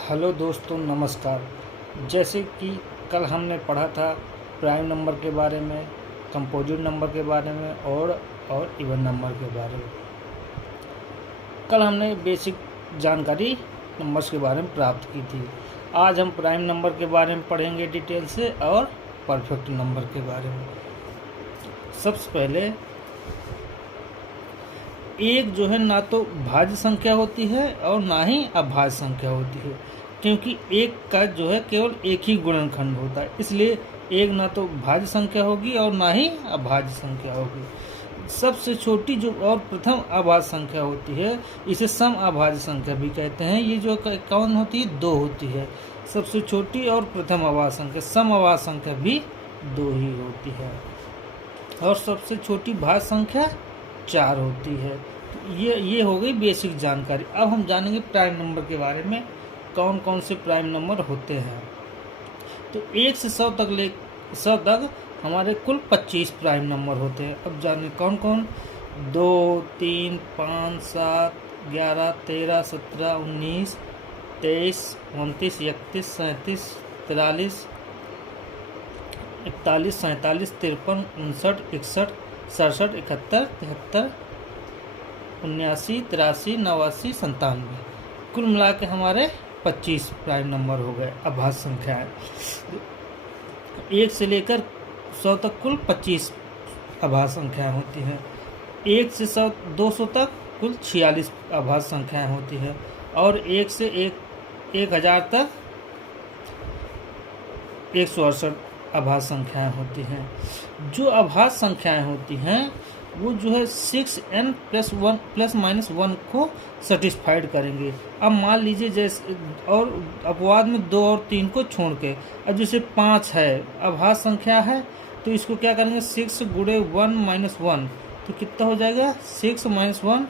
Hello दोस्तों, नमस्कार। जैसे कि कल हमने पढ़ा था प्राइम नंबर के बारे में, कंपोजिट नंबर के बारे में और इवन नंबर के बारे में। कल हमने बेसिक जानकारी नंबर्स के बारे में प्राप्त की थी। आज हम प्राइम नंबर के बारे में पढ़ेंगे डिटेल से और परफेक्ट नंबर के बारे में। सबसे पहले एक जो है ना तो भाज्य संख्या होती है और ना ही अभाज्य संख्या होती है, क्योंकि एक का जो है केवल एक ही गुणनखंड होता है। इसलिए एक ना तो भाज्य संख्या होगी और ना ही अभाज्य संख्या होगी। सबसे छोटी जो और प्रथम अभाज्य संख्या होती है, इसे सम अभाज्य संख्या भी कहते हैं। ये जो कौन होती है, दो होती है। सबसे छोटी और प्रथम अभाज्य संख्या, सम अभाज्य संख्या भी दो ही होती है। और सबसे छोटी भाज्य संख्या 4 होती है। तो ये हो गई बेसिक जानकारी। अब हम जानेंगे प्राइम नंबर के बारे में, कौन कौन से प्राइम नंबर होते हैं। तो 1 से 100 तक हमारे कुल 25 प्राइम नंबर होते हैं। अब जाने कौन कौन। 2, 3, 5, 7, 11, 13, 17, 19, 23, 29, 31, 37, 43, 41, 47, 53, 59, 61, 67, 71, 73, 79, 83, 89, 97। कुल मिला के हमारे 25 प्राइम नंबर हो गए अभाज्य संख्याएं। 1 से लेकर 100 तक कुल 25 अभाज्य संख्याएं होती हैं। 1 से 200 तक कुल 46 अभाज्य संख्याएं होती हैं। और 1 से 1000 तक 168 अभाज्य संख्याएं होती हैं। जो अभाज्य संख्याएं होती हैं वो जो है 6n + 1 को सेटिस्फाइड करेंगे। अब मान लीजिए जैसे, और अपवाद में 2 और 3 को छोड़ के, अब जैसे 5 है अभाज्य संख्या है, तो इसको क्या करेंगे, 6 × 1 - 1, तो कितना हो जाएगा, 6 - 1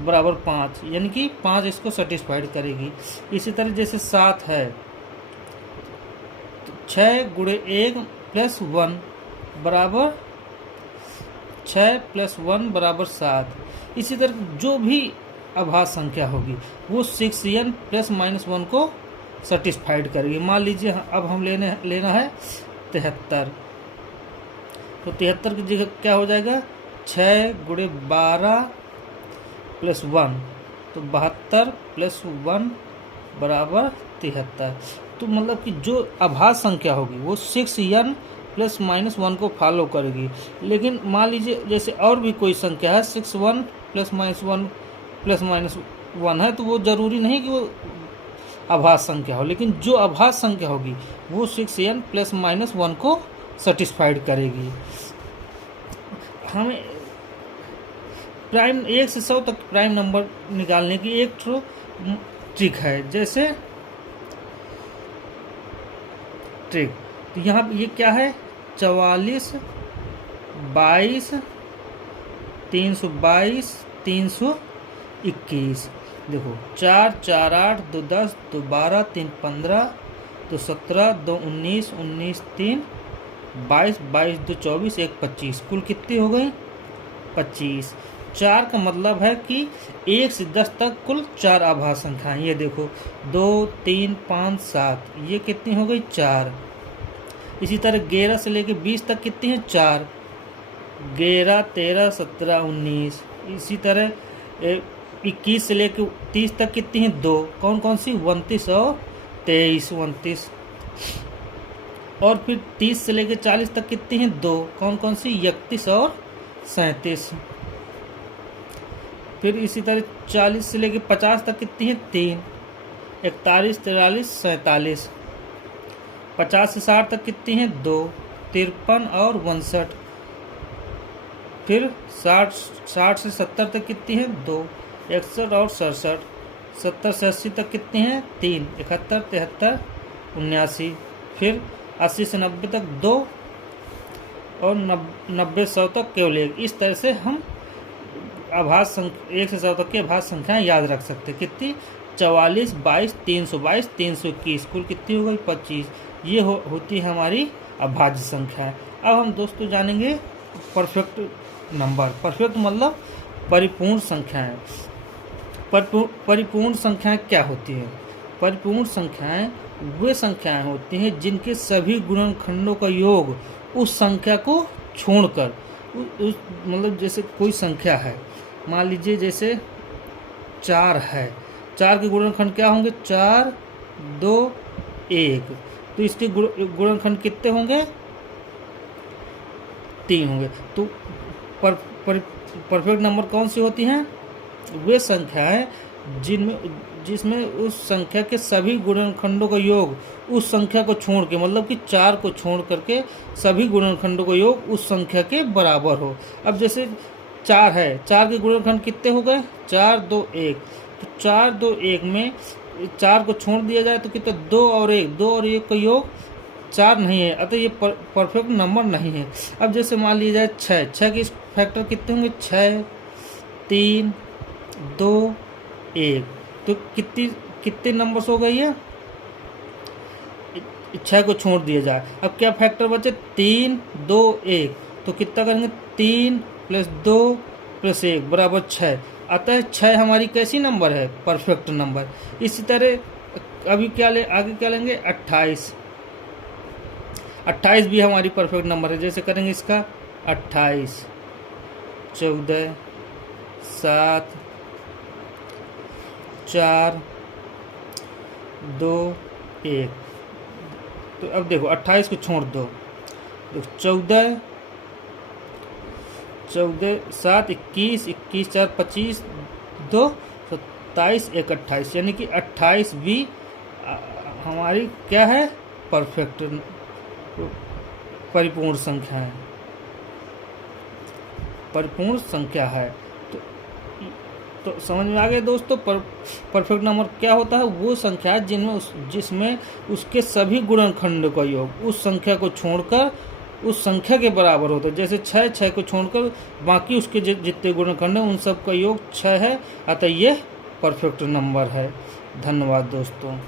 = 5, यानी कि 5 इसको सेटिस्फाइड करेगी। इसी तरह जैसे 7 है, 6 × 1 + 1 बराबर 6 + 1 = 7। इसी तरह जो भी अभाज्य संख्या होगी वो 6n + -1 को सेटिस्फाइड करेगी। मान लीजिए अब हम लेना है 73, तो 73 की जगह क्या हो जाएगा, 6 × 12 + 1, तो 72 + 1 = 73। तो मतलब कि जो अभाज्य संख्या होगी वो 6n + -1 को फॉलो करेगी। लेकिन मान लीजिए जैसे और भी कोई संख्या है, 61 + -1 + -1 है, तो वो ज़रूरी नहीं कि वो अभाज्य संख्या हो, लेकिन जो अभाज्य संख्या होगी वो 6n + -1 को सेटिस्फाइड करेगी। हमें प्राइम 1 से 100 तक प्राइम नंबर निकालने की एक ट्रिक है। जैसे ट्रिक, तो यहाँ ये क्या है, 44, 22, 322, 321। देखो 4, 4, 8, 2, 10, 2, 12, 3, 15, 2, 17, 2, 19, 19, 3, 22, 22, 2, 24, 1, 25। कुल कितनी हो गई, 25। 4 का मतलब है कि 1 से 10 तक कुल 4 अभाज्य संख्याएं। ये देखो 2, 3, 5, 7, ये कितनी हो गई, 4। इसी तरह 11 से लेकर 20 तक कितनी है, 4। 11, 13, 17, 19। इसी तरह 21 से लेकर 30 तक कितनी है, 2। कौन कौन सी, 29 और 23, 29। और फिर 30 से लेकर 40 तक कितनी है, 2। कौन कौन सी, 31 और 37। फिर इसी तरह 40 से लेकर 50 तक कितनी है, 3। 41, 43, 47। 50 से 60 तक कितनी है, 2। 53 और 62। फिर 60 से 70 तक कितनी है, 2। 61 और 67। 70 से 80 तक कितनी है, 3। 71, 73, 79। फिर 80 से 90 तक 2 और 90 100 तक केवल 1। इस तरह से हम अभाज्य संख्या 1 से 100 तक की अभाज्य संख्याएं याद रख सकते। कितनी, 44, 22, 322, 321। कुल कितनी हो गई, 25। ये होती है हमारी अभाज्य संख्या। अब हम दोस्तों जानेंगे परफेक्ट नंबर। परफेक्ट मतलब परिपूर्ण संख्याएं। परिपूर्ण संख्याएं क्या होती है? परिपूर्ण संख्याएं वे संख्याएं होती हैं जिनके सभी गुणनखंडों का योग उस संख्या को छोड़कर मतलब जैसे कोई संख्या है, मान लीजिए जैसे 4 है, 4 के गुणनखंड क्या होंगे? 4, 2, 1। तो इसके गुणनखंड कितने होंगे? 3 होंगे। तो परफेक्ट नंबर कौन सी होती हैं? वे संख्याएं जिसमें उस संख्या के सभी गुणनखंडों का योग उस संख्या को छोड़ के, मतलब कि 4 को छोड़ करके सभी गुणनखंडों का योग उस संख्या के बराबर हो। अब जैसे 4 है, 4 के गुणनखंड कितने हो गए? 4, 2, 1। तो 4, 2, 1 में 4 को छोड़ दिया जाए तो कितना? 2 और 1 का योग 4 नहीं है, अतः ये परफेक्ट नंबर नहीं है। अब जैसे मान लिया जाए 6 के फैक्टर कितने होंगे? 6, 3, 2, 1। तो कितने नंबर्स हो गई है? 6 को छोड़ दिया जाए, अब क्या फैक्टर बचे? 3, 2, 1। तो कितना करेंगे? 3 + 2 + 1 बराबर 6। अतः 6 हमारी कैसी नंबर है? Perfect number. इसी तरह अभी आगे क्या लेंगे? 28। 28 भी हमारी परफेक्ट नंबर है। जैसे करेंगे इसका 28, 14, 7, 4, 2, 1। तो अब देखो 28 को छोड़ दो, 14, 7, 21, 21, 4, 25, 2, 27, 1, 28। यानी कि 28 भी हमारी क्या है? परफेक्ट परिपूर्ण संख्या है, परिपूर्ण संख्या है। तो समझ में आ गया दोस्तों? परफेक्ट नंबर क्या होता है? वो संख्या जिसमें उसके सभी गुणनखंड का योग उस संख्या को छोड़कर उस संख्या के बराबर होता है। जैसे 6 को छोड़कर बाकी उसके जितने गुणनखंड हैं उन सब का योग 6 है, अतः ये परफेक्ट नंबर है। धन्यवाद दोस्तों।